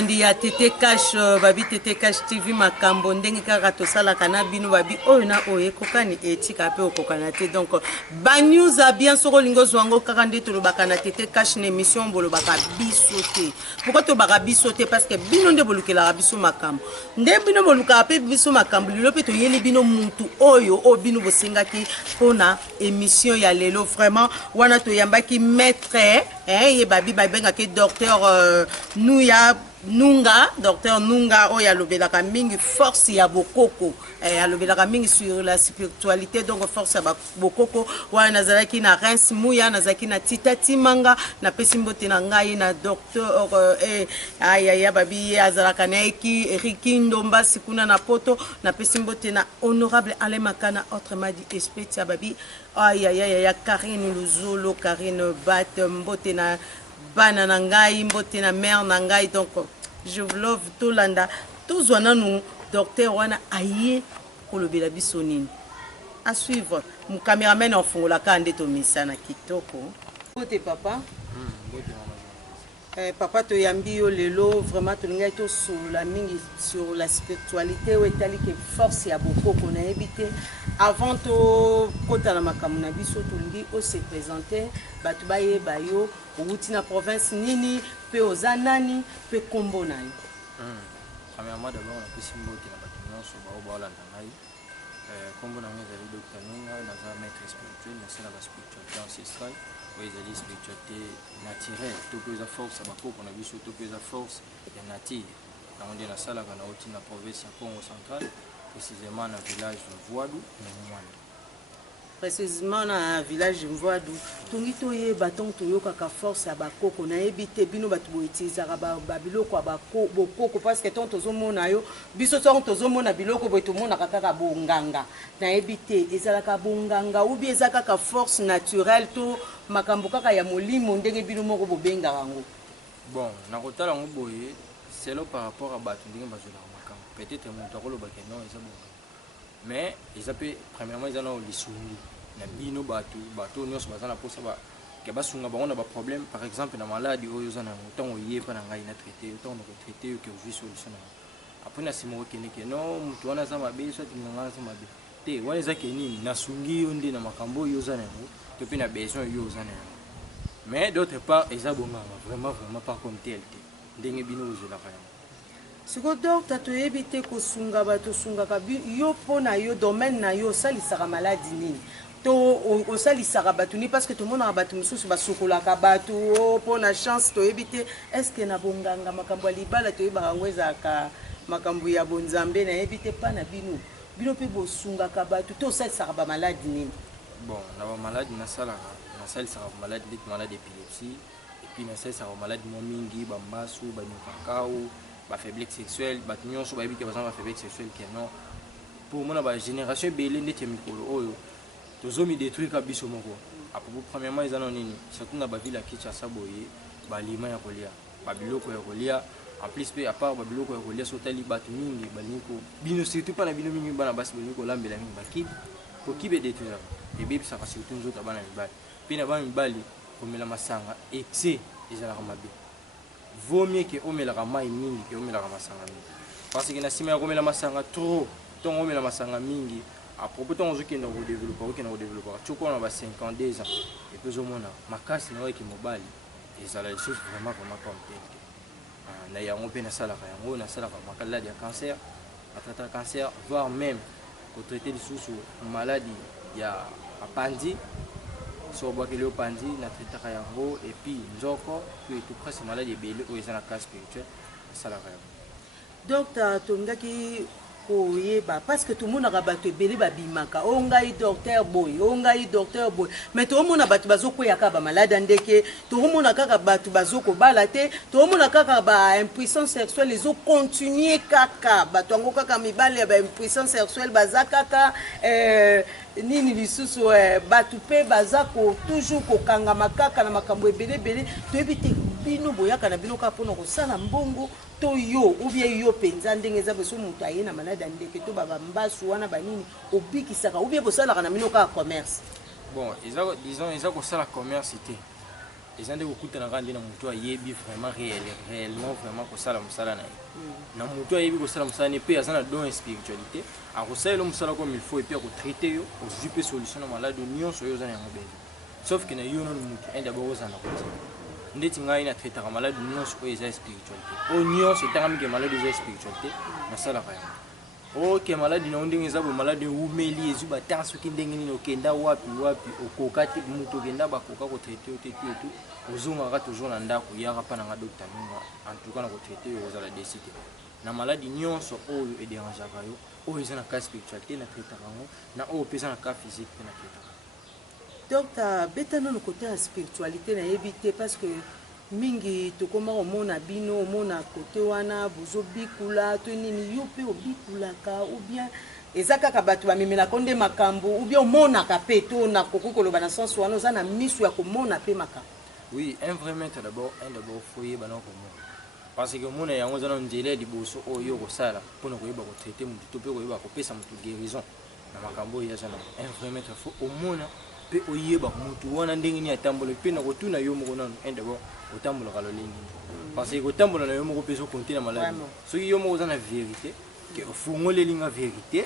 balandi ya Tete Cash babi Tete Cash TV makambo ndenge kaka tosala kana bino babi oyo na oyo kokani etika pe okokana te donc ba news a bien soko lingo zwango kaka nde tolobaka na Tete Cash na émission bolobaka biso te pourquoi tolobaka biso te parce que bino nde bolukela biso makambo nde bino boluka pe biso makambo lilo pe toyeli bino muntu oyo o bino bosengaki pona émission ya lelo vraiment wana toyambaki maître ye babi babenga ke docteur Nunga, docteur Nunga, oya lobelaka mingi force ya bokoko, alobelaka mingi sur la spiritualité, donc force ya bokoko, wana nazalaki na Reims Mouya, nazalaki na Tita Timanga, na pesimbote na ngai na docteur aya babi azalaka na Eriki Ndomba sikuna na poto, na pesimbote na honorable Alain Makana, autrement dit espèce ya babi, aya Karine Luzolo, Karine Bat, mbote na bana nangai mbote na mère nangai donc je love tout landa tout zwana nous docteur wana aye kolobela biso nini à suivre mon caméraman en fongola ka ndeto misana kitoko bote papa papa to yambi yo lelo vraiment to ngai to sur la mingi sur la spiritualité ou etali que force ya bokoko na ebité avant to kota na makamu na biso to ngi o se présenter batu baye bayo outi na province nini pe ozanani pe kombo na yo premièrement d'abord on a pu simboki na batu nyonso bao baolanda ngai kombo na ngai ezali Dr Nunga naza maître spirituel nasala ba spiritualité ancestrale oyo ezali spiritualité naturelle to pe eza force ya bakoko na biso to pe eza force ya nature yango nde nasalaka na oti na province ya Congo central précisément na village de Voadou na Mwana précisément na village Mvoadou tongi toye baton toyoka ka force ya bakoko na ebité bino batu boitisaka ba biloko ya bokoko parce que ton tozomona yo biso ton tozomona biloko boy tomona kaka bonganga na ebité ezalaka bonganga ou bien ezaka ka force naturelle to makambo kaka ya molimo ndenge bino moko bobenga rango bon na kotala ngo boye c'est là par rapport à batu ndenge bazola makambo peut-être mon tokolo bakeno eza bon mais ils appellent premièrement ils ont lisungi na bino bato nyonso bazana posa ba ke basunga bango na ba problème par exemple na maladie oyo zana ntango yepa na ngai na traiter ntango na traiter que vous solution après na simo keneke no mutu wana za mabe so tinganga za mabe te wana za kenini na sungi yo ndi na makambo yo zana to pe na besoin yo zana mais d'autre part eza bonga vraiment pas comme tel ndenge bino ozola kana siko docteur to ebite ko sunga bato sunga ka yo pona yo domaine na yo salisaka maladie nini to o salisaka bato ni parce que tout le monde a bato mususu basukola ka bato pona chance to ebite est-ce que na bonganga makambo libala to yeba ngweza ka makambo ya bonzambe na ebite pa na bino pe bo sunga ka bato to salisaka ba maladie nini bon na ba maladie na salisaka ba maladie d'épilepsie et puis na salisaka ba maladie mingi ba mbasu ba nyokakao ba faiblesse sexuelle ba nyonso ba biki bazana ba faiblesse sexuelle que non pour mon ba génération belé ndete mikolo oyo tozomi détruire ka biso moko apo premièrement ils ont nini surtout na ba ville ya Kinshasa boye ba lima ya kolia ba biloko ya kolia en plus pe à part ba biloko ya kolia sotali batu mingi ba niko bino surtout pas na bino mingi bana basi boniko lambela mingi ba kid ko kibe détruire et bibi ça parce que tout nzota bana mibali pe na bana mibali komela masanga excès ezala ka mabe vaut mieux que omelaka mai mingi que omelaka masanga mingi parce que na sima ya komela masanga trop ton omela masanga mingi à propos ton ozo kenda ko développer choko na ba 52 ans et puis au mona makasi na weki mobali ezala les choses vraiment comme tel na yango pe na sala ka yango na sala ka makala ya cancer à traiter cancer voire même pour traiter les sous maladie ya apandi so boki le pandi na traiter ka yango et puis nzoko puis tout presque maladie belé o ezana cas spirituel sala ka yango docteur tongaki koyeba parce que tout le monde a rabattu belé babimaka ongai docteur boy mais tout le monde a battu bazoko yaka ba malade ndeke tout le monde a kaka battu bazoko balate tout le monde a kaka ba impuissance sexuelle ils ont continué kaka batu ngo kaka mibale ba impuissance sexuelle bazakaka nini lisusu batu pe bazako toujours kokanga makaka na makambo ebele to ebite bino boyaka na bino ka pona ko sala mbongo to yo ou bien yo penza ndenge za beso mutu aye na malade ndeke to baba mbasu wana banini obikisaka ou bien bosala na bino ka commerce bon disons ils ont ko sala commerce eza nde kokutana kaka nde na motu ayebi vraiment réellement vraiment kosala mosala na ye na motu ayebi kosala mosala ne mpe aza na don ya spiritualité akosalela mosala comme il faut epuis akotraite yo ozwi mpe solution na malade nyonso oyo oza na yango besoin sauf que na yo nono motu un d'abord ozala na kotina ndeti ngai na traitaka malade nyonso oyo eza ya spiritualité oyo nyonso etangamike malade eza ya spiritualité nasalaka yango ok maladi na ndenge eza bo maladi umeli ezu batanga soki ndenge nini okenda wapi okoka te mutu okenda bakoka ko traiter te tout ozonga ka toujours na ndako yaka pa na nga docteur nunga en tout cas na ko traiter yo ozala décider na maladi nyonso oyo e dérangeaka yo oyo eza na cas spiritualité na traiter yango na oyo pesa na cas physique na traiter docteur betano no côté ya spiritualité na yebite parce que mingi tokoma omona bino omona kote wana bozobikula to nini yo pe obikulaka ou bien eza kaka bato bamemelaka nde makambo ou bien omonaka pe to na koki koloba na sens wana oza na miso ya komona pe makambo. Oui, un vrai maître d'abord faut yeba na komona parce que mona yango eza na nzela liboso oyo kosala mpona koyeba kotraite motu to pe koyeba kopesa motu guérison na makambo oyo eza na un vrai maître faut omona pe oyeba motu wana ndenge nini atambola pe na kotuna yo moko nano d'abord otambola ka lolenge parce que otambola na yo moko pe so compter na malade soki yo moko za na vérité que ofungole linga vérité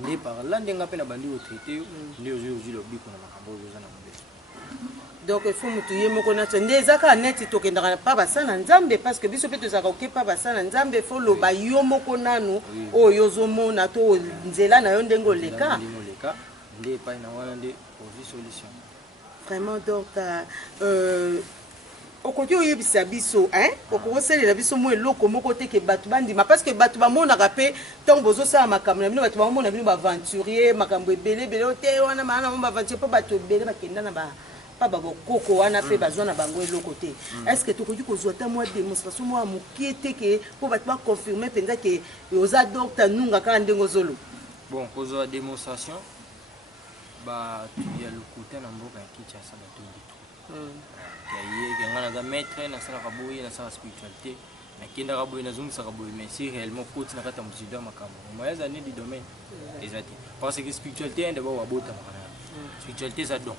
ne par là ndenga pe na bandi o traiter nde ozo lo biko na makambo oyo za na mbeso donc il faut mutu ye moko na tende ezaka net tokendaka pa basana nzambe parce que biso pe tozaka oke pa basana nzambe faut loba yo moko nanu oyo ozomona to nzela na yo ndenge oleka nde pa na wana nde ovi solution vraiment donc okoki oyebisa biso okokosalela biso mo eloko moko te ke bato bandima parce que bato bamonaka mpe ntongo bozosala makambo na bino bato bamona bino baaventurier makambo ebele te wana maana mo baaventurier mpo bato ebele bakenda na pa babokoko wana mpe bazwa na bango eloko te est ce que tokoki kozwa ta mwa démonstration mwa mokie te ke mpo bato baconfirme mpenza ke oza docteur nunga kaka ndenge ozoloba bon kozwa démonstration bato ya lokuta na mboka ya Kinshasa batongi trop nga naza maître nasalaka boye nasalaka spiritualité nakendaka boye nazongisaka boye mais si réellement koti na kati ya mosusu ya makambo moyaza nini domaine eza te parce que spiritualité ende bao abotamaka na spiritualité eza don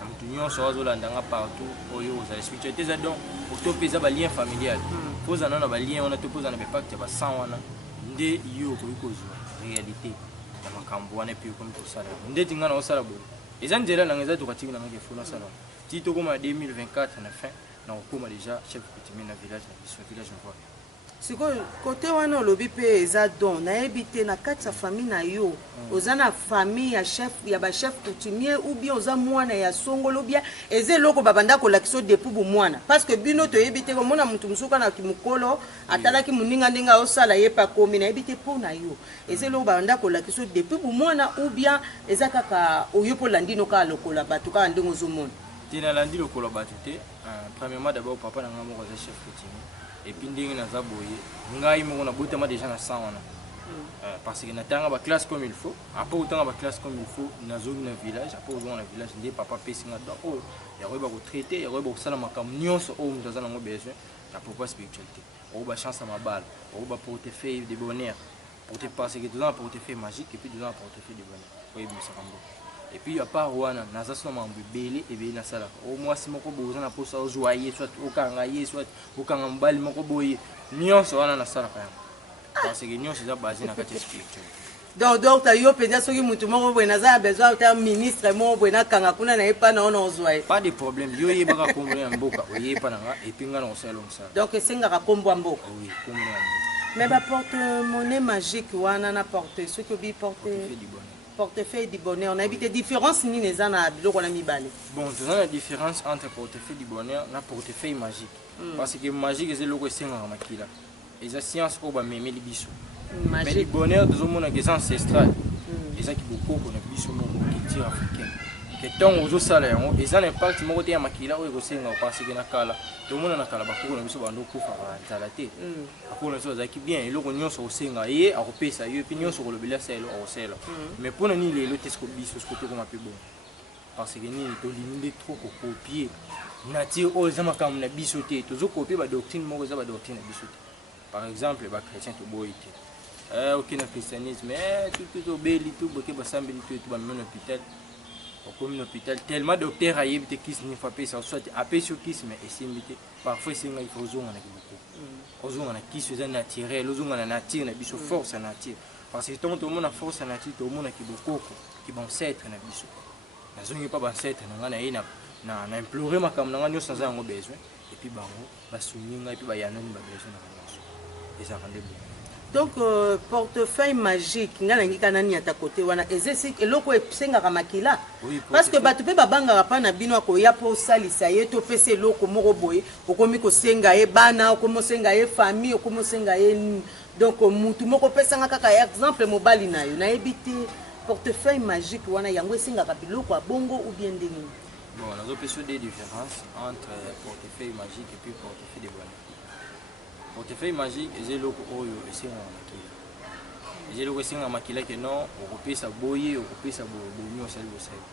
na motu nyonso azolandanga partout oyo ozala spiritualité eza don oto mpe eza balien familial po ozana na balien wana to mpo oza na bapacte ya basan wana nde yo okoki kozwa réalité ya makambo wana epi okomi kosala ndeti nga na osala boye eza nzela nanga eza tokatiki nanga ke fona sala ti tokoma 2024 na fin na okoma déjà chef coutumier na village na biso village na voie sikoyo kote wana olobi mpe eza don nayebi te na kati ya famille na yo oza na famille ya chef ya bachef coutumier ou bien oza mwana ya songolo bien eza eloko babanda kolakisa depuis bomwana parce que bino toyebi te komona motu mosuku na kimokolo atalaki moninga ndenge aosala ye pa komi nayebi te mpo na yo eza eloko babanda kolakisa depuis bomwana ou bien eza kaka oyo mpo landi no kaka lokola bato kaka ndenge ozomona tina landi lokola bato te premièrement d'abord papa na nga moko aza chef coutumier et puis ndenge naza boye ngai moko nabotama déjà na 100 wana parce que natanga ba classe comme il faut après otanga ba classe comme il faut nazongi na village après ozonga na village nde papa pesinga donc oyo yakoyeba kotraite yakoyeba kosala makambo nyonso oyo moto aza nango besoin na pourquoi spiritualité oyo bachance ya mabala oyo baportefeuille de bonheur parce que toza na portefeuille magique et puis toza na portefeuille de bonheur oyebisaka mboka et puis à part wana naza sino mambo ebele nasalaka o mwasi moko boye oza na posa ozwa ye soit okanga ye soit okanga mobali moko boye nyonso wana nasalaka yango parce que nyonso eza basé na kati ya spiritualité donc docteur yo mpenza soki motu moko boye naza na besoin ota ministre moko boye nakanga kuna na ye mpa na ona ozwa ye pas de problème yo oyebaka kombo ya mboka oyepa na nga epuis nga na kosala mosala donc esengaka kombo ya mboka oui kombo ya mboka mais baporte monnaie magique wana na porte soki obi portefeuille du bonheur on a habité différence ni les ana biloko na mibale bon tu as la différence entre portefeuille du bonheur na portefeuille magique parce que magique c'est loko esengaka makila eza science oyo bamemeli biso mais du bonheur tozomona ke eza ancestral ezaki bokoko na biso moko culture africaine ke ntongo ozosala yango eza na impact moko te ya makila oyo ekosengaka parce ke na kala tomona na kala bakoko na biso bando okufa nzala te bakoko na biso bazalaki bien eloko nyonso osenga ye akopesa yo epi nyonso kolobela selo akosela mais mpona nini lelo te siko biso siko tokoma mpe bongo parce que nini tolimi nde trop kokopie nature oyo eza makambo na biso te tozokopie badoctrine moko eza badoctrine na biso te par exemple bachrétien toboyi te oke na christianisme tout obeli tu boke basambeli tu etu bamemi na hôpital okomi na hôpital tellement docteur ayebi te kisi nini fo apesa soit apesi yo kisi mais esimbi te parfois esenga il faut ozonga na kiboko ozonga na kisi eza naturel ozonga na nature na biso force ya nature parce que ntongo tomona force ya nature tomona kibokoko kibancetre na biso nazongi mpa bancetre na ngai na ye na implore makambo na ngai nyonso naza yango besoin epuis bango basungi ngai epuis bayanani babesoin na nyonso ezalaka nde bongo. Donc portefeuille magique nga nangi kana nani ata côté wana ezesi eloko esengaka makila parce que bato pe babangaka pa na bino akoya po salisa ye to pese eloko moko boye okomi kosenga ye bana okomi osenga ye famille okomi osenga ye donc mutu moko pesanga kaka exemple mobali na yo nayebi te portefeuille magique wana yango esengaka biloko ya bongo ou bien ndenge. Bon, nazopesa des différences entre portefeuille magique et puis portefeuille de bonheur. Portefeuille magique eza eloko oyo esengaka makila eza eloko esengaka makila ke non okopesa boye okopesa nyonso ali bosali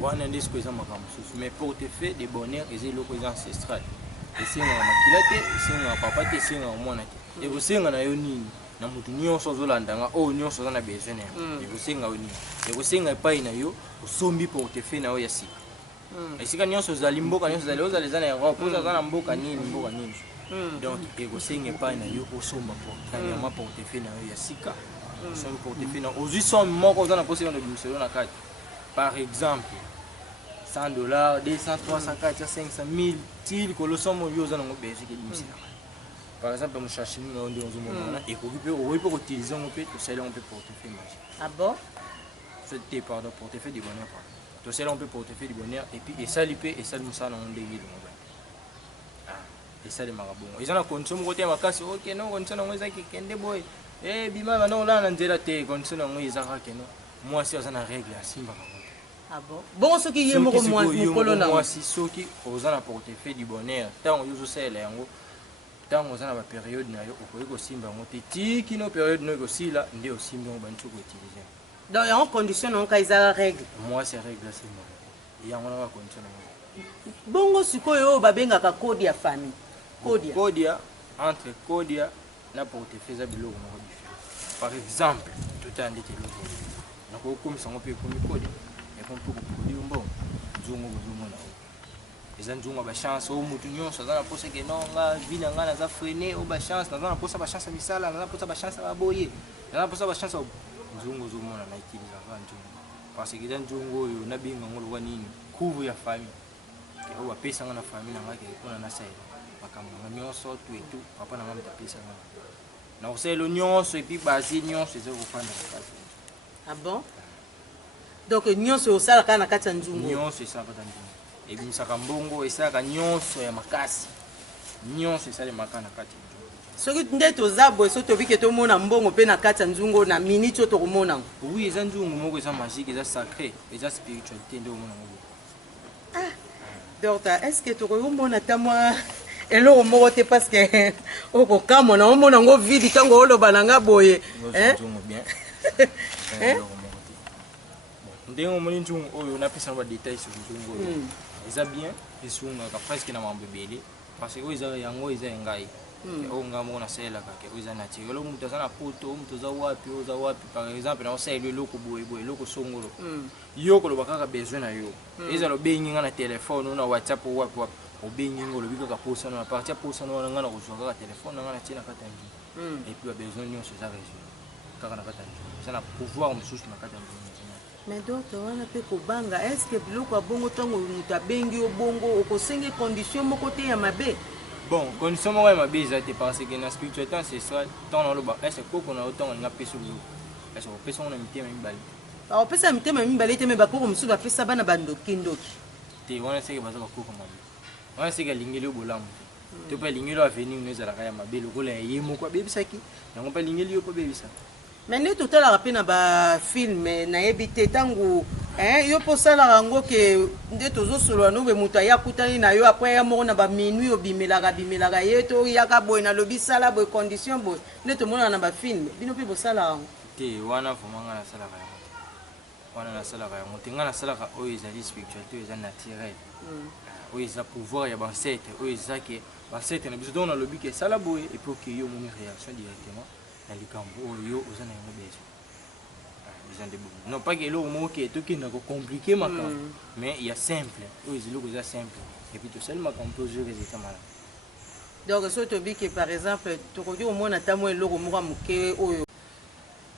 wana nde siko eza makambo mosusu mais portefeuille de bonheur eza eloko eza ancestral esengaka makila te esengaka papa te esengaka mwana te ekosenga na yo nini na motu nyonso ozolandanga oyo nyonso oza na besoin na yango ekosenga yo nini ekosenga epai na yo osombi portefeuille na yo ya sika esika nyonso ozali mboka nyonso ozali eza na yango mpoza aza na mboka nini donc ekosenga epai na yo osomba kanyama portefeuille na yo ya sika osombi portefeuille na ozwi somme moko oza na mposa na bimiselo na kati par exemple $100 200 300 400 500 1000 til kolo somme oyo oza nango besoin kebimisela par exemple mochashi nini oyo nde ozomona ekoki mpe okoki mpe koutilize yango mpe tosali yango mpe portefeuille magique. Ah bon? te pardon portefeuille du bonheur tosali yango mpe portefeuille du bonheur et puis esali mpe esali mosala nango ndenge elongo esalemaka bongo eza na condition moko te makasi oke no condition nango eza kekende boye bima bana olala na nzela te condition nango eza kaka no mwasi aza na règle asimbaka ngo te. Ah bon? Bongo soki ye moko mokolo na mwasi soki oza na portefeuille du bonheur ntango yo ozosalela yango ntango oza na bapériode na yo okoki kosimba yango te tiki no période no ekosila nde osimbi yango bandisi koutilize donc yango condition nango ka eza règle mwasi règle asimbaka yango naka condition nango. Bongo sikoyo oyo babengaka code ya famille Kodia, entre Kodia na portefeuille eza biloko moko différent. Par exemple, tout en ndete eloko nakokomisa yango mpe ekomi Kodia ekomi mpe koproduire mbongo nzungu bozomona oyo eza nzungu ya bachance oyo motu nyonso aza na mposa ke non nga vi na ngai naza frene oyo bachance naza na mposa bachance ya misala naza na mposa bachance ya baboye naza na mposa bachance ya nzungu ozomona na itilizaka nzungu parce que eza nzungu oyo nabenga yango lokwa nini couvre ya famille oyo bapesanga na famille na ngai ke mpona nasalela makambo na nyonso tu etu papa na ngai mutapesa ngai na kosalela nyonso epuis base nyonso eza kofanda na kati. Ah bon? Donc nyonso osalaka na kati ya nzungu nyonso esalaka ta nzungu ebimisaka mbongo esalaka nyonso ya makasi nyonso esalemaka na kati ya nzungu soki nde toza boye so tobike tomona mbongo mpe na kati ya nzungu na miniti oyo tokomona yango. Oui, eza nzungu moko eza magique eza sacré eza spiritualité nde omona yango. Docteur, est-ce que tokomona ta mwa eloko moko te parce que okokamona omona yango vidi ntango oloba na nga boye nzungu bien ndenge omoni nzungu oyo napesa na badetail sur nzungu oyo eza bien esungaka presque na mambo ebele parce que oyo eza yango eza engai oyo nga moko nasalelaka ke oyo eza naturel oyo moto aza na poto oyo moto oza wapi par exemple na osalela eloko boyeboye eloko songolo yo koloba kaka besoin na yo ezala obengi nga na telefone oyo na whatsapp wapi obengi nga olobi kaka posano na parti ya posano wana nga na kozwa kaka telefone na nga na tie na kati ya nzungu epuis babesoin nyonso eza résolu kaka na kati ya nzungu eza na pouvoir mosusu na kati ya nzungu. Mais docteur wana mpe kobanga est-ce que biloko ya bongo ntango moto abengi yo bongo okosenga condition moko te ya mabe? Bon, condition moko ya mabe eza te parce que na spiritualité ancestrale ntango naloba est-ce koko na yo ntango alinga apesa biloko est-ce kopesa ngo na mitema mibale bakopesa mitema mibale te me bakoko mosusu bapesa bana bandokindoki te wana seke baza bakoko mabe wana seke alingeli yo bolamu te to mpe alingeli yo avenir no ezalaka ya mabe lokola ya ye moko abebisaki yango mpe alingeli yo mpo abebisa. mais nde totalaka mpe na bafilme nayebi te ntango yo mpo osalaka yango ke nde tozosolola no be moto aya kutani na yo apres ya moko na baminui obimelaka ye to yaka boye nalobi sala boye condition boye nde tomonaka na bafilme bino mpe bosalaka yango te wana vraimen nga nasalaka yango te wana nasalaka yango te nga nasalaka oyo ezali spiritualité oyo eza naturel oyo eza pouvoir ya bancetre oyo eza ke bancetre na biso donc nalobi ke esala boye epuis oke yo omoni réaction directement na likambo oyo yo oza na yango besoin Non pas que l'eau mot qui est tout qui n'est compliqué mais il y a simple. Oui, c'est l'eau simple. Et puis tout seul ma compose je résultat malade. Donc so to bi que par exemple tokoki omona ta mo eloko moko moke oyo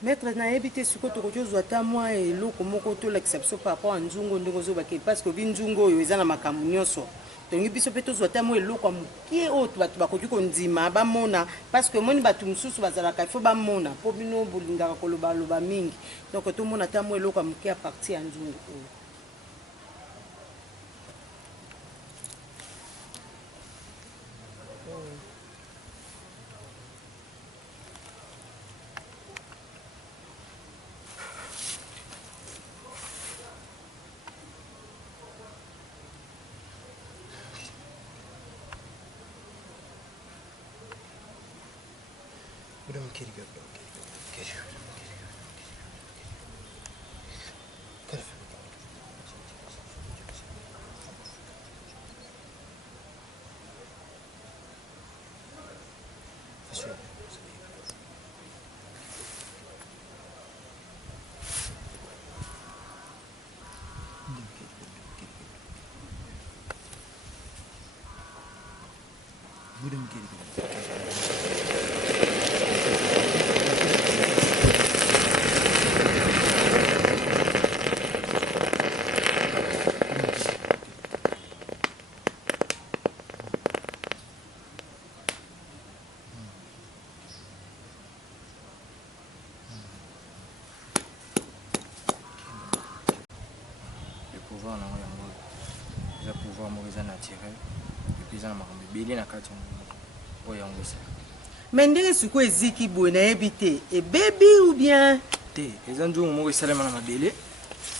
maître nayebi te siko tokoki ozwa ta mwa eloko moko tolakisa biso par rapport a nzungu ndenge ozobake parce que binzungu oyo eza na makambo nyonso tongi biso mpe tozwa ta mwa eloko ya moke oyo bato bakoki kondima bamona parce que moni bato mosusu bazalaka ifo bamona mpo bino bolingaka kolobaloba mingi donc tomona ta mwa eloko ya moke ya parti ya nzungu oyo. Pouvoir mauvais naturel et puis ça m'a remis na kati oyo yango ça mais ndenge siko eziki boye nayebi te ebebi ou bien te eza nzungu moko esalema na mabele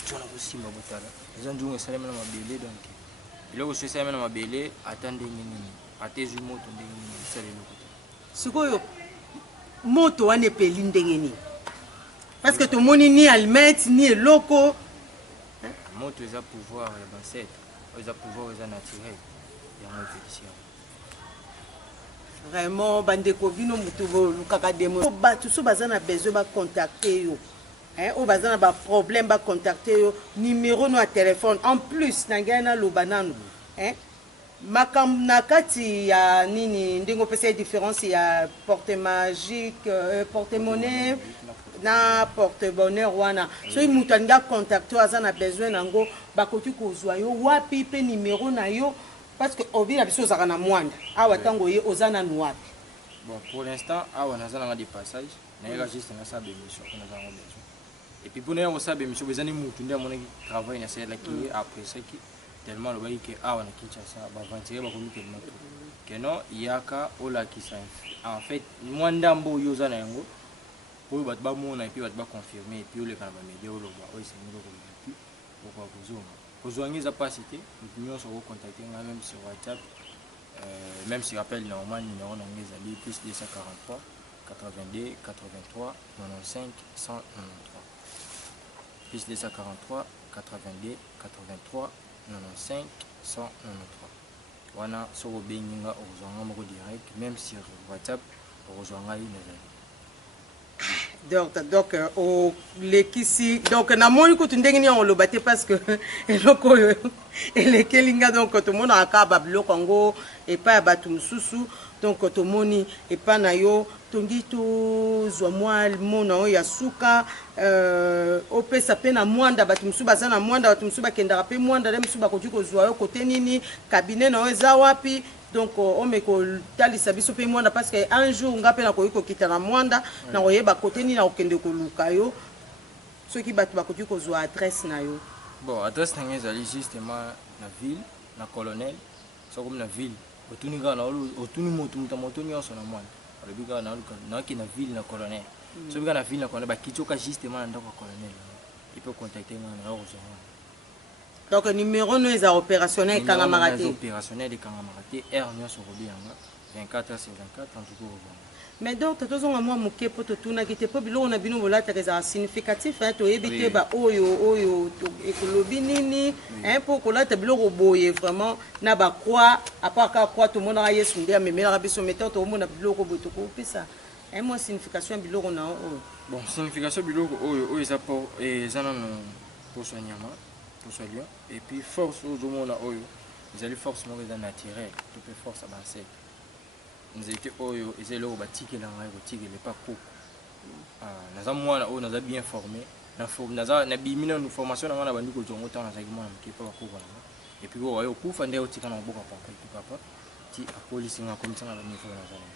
tona kosimba botala eza nzungu esalema na mabele donc biloko so esalema na mabele ata ndenge nini ata ezwi moto ndenge nini esala eloko te sikoyo moto wana epeli ndenge nini parce que tomoni ni almet ni eloko moto eza pouvoir ya bancêtre oyo pouvoir eza naturel yango efekisia vraiment bandeko bino mutu bolukaka demo bato so baza na besoin bacontacte yo oyo baza na baproblème bacontacte yo numéro no ya telefone en plus na ngai naloba nano makambo na kati ya nini ndenge opesa différence ya porte magique porte monnaie na porte bonheur wana soki moto alingi acontacte oyo aza na besoin nango bakoki kozwa yo wapi mpe numéro na yo parce que obi na biso ozalaka na mwanda awa ntango ye oza nanu wapi. Bon pour l'instant awa naza nanga des passages nayeka juste nasala bémission mpo nazango besoin et puis mpona ya kosala bémission eza ni motu nde amonaki travail nasalelaki ye appréciaki tellement alobaki ke awa na Kinshasa baventire bakomi tellement to keno yaka olakisa en fait mwa ndambo oyo oza na yango oyo bato bamona epuis bato baconfirme epuis oleka na bamédia oloba oyo esengeli okoloba epuis okoka kozonga kozwangi eza mpasi te motu nyonso okocontacte nga même sur WhatsApp même sur appel normal numéro na nga ezali plus 243 82 83 95 193 plus 243 82 83 95 193 wana soko bengi nga okozwanga moko direct même sur WhatsApp okozwanga ye nazali donc lekisi donc namoni kutu ndenge nini oloba te parce que eloko oyo elekeli nga donc tomonaka kaka babiloko yango epai ya bato mosusu donc tomoni epai na yo tongi tozwa mwa mona oyo ya suka opesa mpe na mwanda bato mosusu baza na mwanda bato mosusu bakendaka mpe mwanda nde mosusu bakoki kozwa yo kote nini kabine na yo eza wapi donc ome kotalisa biso mpe mwanda parce que un jour nga mpe nakoki kokita na mwanda nakoyeba kote nini nakokende koluka yo soki bato bakoki kozwa adresse na yo. Bon adresse na nga ezali justement na ville na colonel sokomi na ville otuni kaka otuni moto nyonso na mwanda alobi kaka naoki na ville na colonel soki kaka na ville na colonel bakiti oka justement na ndako ya colonel ipe contacte nga na okozwa donc numéro no eza opérationnel ekangamaka te opérationnel ekangamaka te heure nyonso okobi yanga 24 sur 24 en tout cas. mais donc tozonga mwa moke mpo totunaki te mpo biloko na bino bolataka ezala significatif toyebi te baoyo ekolobi nini mpo kolata biloko boye vraiment na bacroi apart kaka croix tomonaka yesu nde amemelaka biso meto tomona biloko boye tokopesa Et moi signification biloko na bon signification biloko oyo eza pour eza nano poso ya nyama poso ya lion et puis force ozomona oyo ezali force moko eza naturelle to pe force ya bansecte nzete oyo eza eloko batikela ngai kotikela epa koko naza mwana oyo naza bien formé na bimi nanu formation na ngai na bandi kozwa ngo ntango nazalaki mwana moke epa bakoko nanga et puis oyo okufa nde otika na mboka papa epi papa ti akolisi nga akomisanga baniveau nazala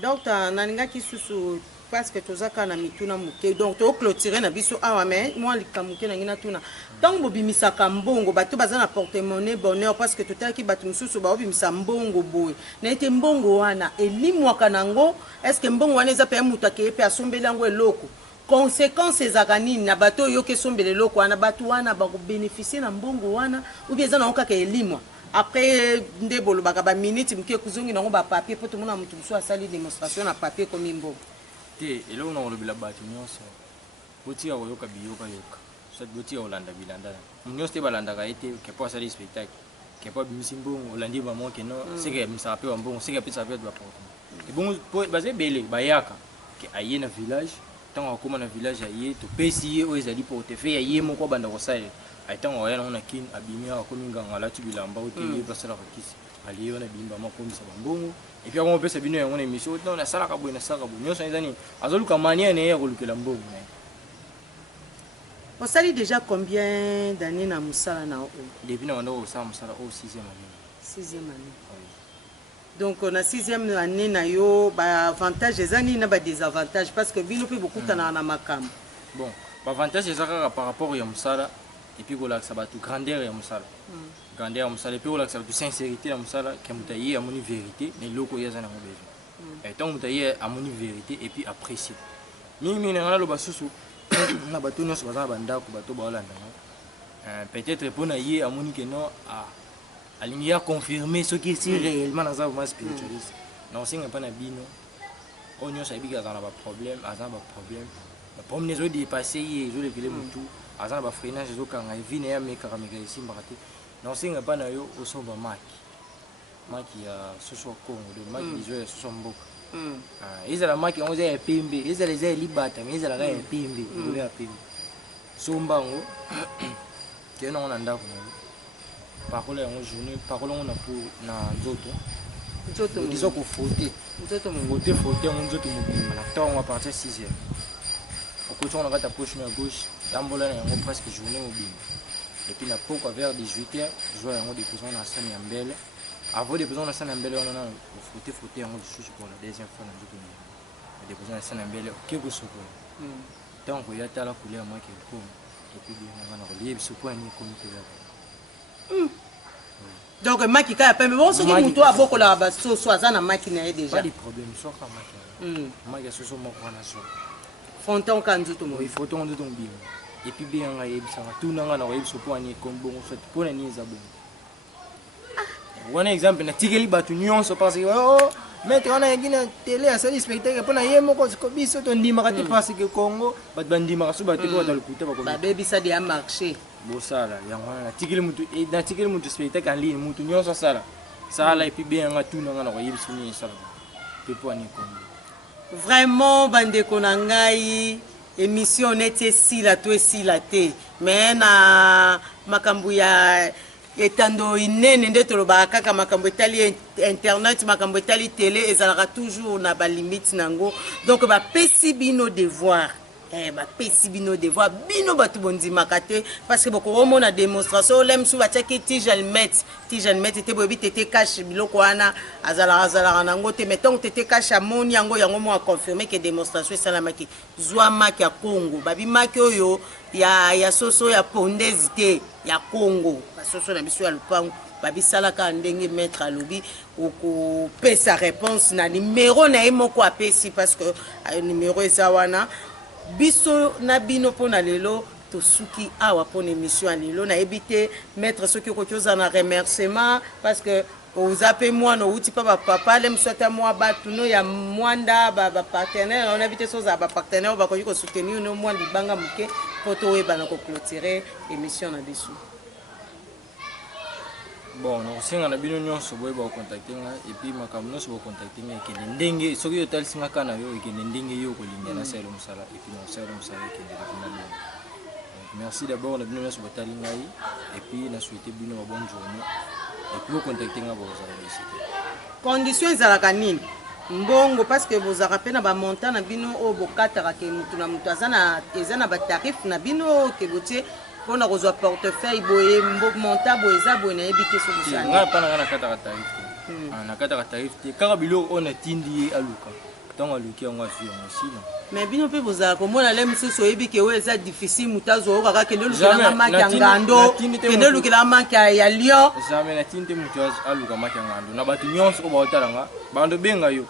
donc nalingaki susu parce que tozaka na mituna moke donc toclôturer na biso awa mais moi likambo moke nangi natuna ntango bobimisaka mbongo bato baza na porte-monnaie bonheur parce que totalaki bato mosusu baobimisa mbongo boye na ete mbongo wana elimwaka nango est ce que mbongo wana eza mpe moto akeye mpe asombeli yango eloko conséquence ezaka nini na bato oyo yoka esombela eloko wana bato wana bakobénéficie na mbongo wana oubien eza nango kaka elimwa après nde bolobaka baminute moke ekozongi nango bapapier mpo tomona moto mosusu asali démonstration na papier komi mbongo te eloko na kolobela bato nyonso botika koyoka biyokayoka soit botika kolanda bilanda nyonso te balandaka ye te kepo asali spectacle kepo abimisi mbongo olandi bango keno seke amisaka mpe bambongo seke apesaka mpe baportement ebongo baza ebele bayaka ke aye na village ntango akóma na village aye topesi ye oyo ezali portefeuille ya ye moko abanda kosalela ntango aya nango na kini abimi akomi nganga alati bilamba ote ye basalaka kisi aliye wana bimba makomisa bambongo epi akomopesa bino yango na émission oti nasalaka boye nyonso eza nini azoluka mania na ye ya kolukela mbongo na ye. osali déjà combien d'années na mosala na oyo depuis na banda kosala mosala oyo 6e année donc na 6e année na yo baavantage eza nini na badesavantage parce que bino mpe bokutanaka na makambo bon baavantage eza kaka par rapport ya mosala epuis kolakisa bato grandeur ya mosala grandeur ya mosala epuis kolakisa bato sincérité ya mosala ke moto aye amoni vérité na eloko oyo aza nango besoin ntango moto aye amoni vérité epuis apprécier mingimingi na nga naloba susu na bato nyonso baza na bandako bato baolandanga peut-être mpo na ye amoni ke non alingi ya confirmer soki esi réellement naza vraiment spiritualiste na osenga mpa na bino oyo nyonso ayebiki aza na baproblème aza na baproblème baproblème ezodépasse ye ezolekele motu aza na bafreinage ezokanga evi na ye amekaka esimbaka te na osenga mpa na yo osomba maki ya soso ya congo de maki lizo ya soso ya mboka ezala maki yango eza ya pembe ezala eza ya libata me ezalaka ya pembe likolo ya pembe somba yango kee nango na ndako na yo pakola yango journée pakola yango na nzoto diso kofote fote yango nzoto mobima na ntongo a partir 6e okoti yango na kati ya poche na gauche tambola na yango presque journée mobima epuis na poko vers 18h zwa yango déposant na sani ya mbele avant déposant na sani ya mbele wana na fote yango lisusu pour la deuxième fois na nzoto na déposant na sani ya mbele oke kosokola ntango koya tala couleur mwaki ekoma epuis bianga na kolia biso po ani ekomi koya donc maki kaka pembe bongo soki moto abokolaka basoso aza na maki na ye déjà pas de problème soka maki ya soso moko wana so fonton ka nzoto mo foto ngo nzoto mobima epuis biyanga yebisaka tunanga na koyebiso mpo ani ekomi bongo soit mpo na nini eza bongo wana exemple natikeli bato nyonso parce que maître wana yangi na télé asali spectacle mpo na ye moko biso tondimaka te parce que congo bato bandimaka so bato mpe bato alikuta babebisa de ya marché bosala yango wana natikeli mutu spectacle en ligne mutu nyonso asala sala epuis biyanga tunanga na koyebiso nini esalaka mpe mpo ani congo vraiment bandeko na ngai émission neti esila to esila te mais na makambo ya etando inene nde tolobaka kaka makambo etali internet makambo etali télé ezalaka toujours na balimite nango donc bapesi bino devoir bapesi bino devoir bino bato bondimaka te parce que bokomona démonstration olem su batiaki tige almet te boyebi tete kashe biloko wana azalaka nango te mais ntango tete kashe amoni yango mo aconfirme ke démonstration esalamaki zwa maki ya congo babimaki oyo ya soso ya pondezi te ya congo basoso na biso ya lupango babisalaka ndenge maître alobi okopesa réponse na numéro na ye moko apesi parce que numéro eza wana biso na bino mpona lelo tosuki awa mpona émission ya lelo nayebi te maître soki okoki oza na remerciement parce que oza mpe mwana outi mpa bapapa ale mosu ata mwa batuno ya mwanda bapartenaire na onayebi te so ozala bapartenaire oyo bakoki kosoutenir no mwa libanga moke mpo toyebana koclôturer émission na biso. bon nakosenga na bino nyonso boye bakocontacte nga epuis makambo nyonso bakocontacte nga ekende ndenge soki yo otalisanga ka na yo ekende ndenge yo okolinga nasala mosala epuis nakosala mosala ekende kuna bino. Merci d'abord na bino nyonso botali ngai epuis na souhaite bino ba bonne journée epuis bocontacte nga bozala réussite. Condition ezalaka nini mbongo parce que bozalaka mpe na bamontant na bino oyo bokataka ke mutu na mutu eza na batarif na bino ke botie mpona kozwa portefeuille boye montant boye eza boye nayebi te solution ngai mpa na ngai nakataka tarif te nakataka tarif te kaka biloko oyo natindi ye aluka ntango aluki yango azwi yango sino mais bino mpe bozala komona le mosusu oyebi ke oyo eza difficile mutu azwa kaka kende olukelanga maki ya ngando kende olukelanga maki ya lion jamais natindi te mutu aluka maki ya ngando na bato nyonso oyo baotalanga bando benga yo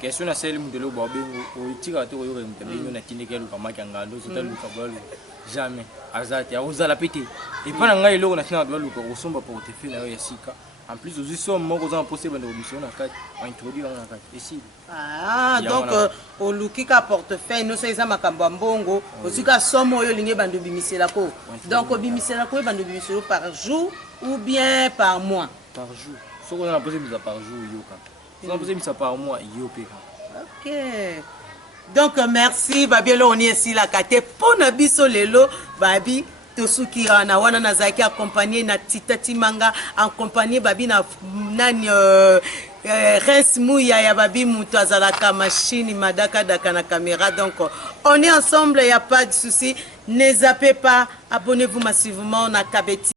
question nasali mutu eloko baobenga otikaka te koyoka mutu abengi yo natindiki aluka maki ya ngando zota aluka boaluka jamais aza te akozala pe te epa na ngai eloko natina bato baluka kosomba portefeuille na yo ya sika en plus ozwi somme moko oza na mposa ebanda komisio na kati baintroduire yango na kati esili donc oluki ka portefeuille nyonso eza makambo ya mbongo ozwi ka somme oyo olingi ebanda obimiselako donc obimiselako ebanda obimiselo par jour ou bien par mois par jour soki oza na mposa ebimisa par jour yo kaka soki na mposa ebimisa par mois yo mpe kaka ok donc merci babi eloko ni esilaka te mpo na biso lelo babi tosuki na wana nazalaki accompagné na Tita Timanga accompagné babi na nani Res Mouya ya babi mutu azalaka machine madaka daka na caméra donc on est ensemble, il n'y a pas de souci, ne zappez pas, abonnez-vous massivement na Kabeti.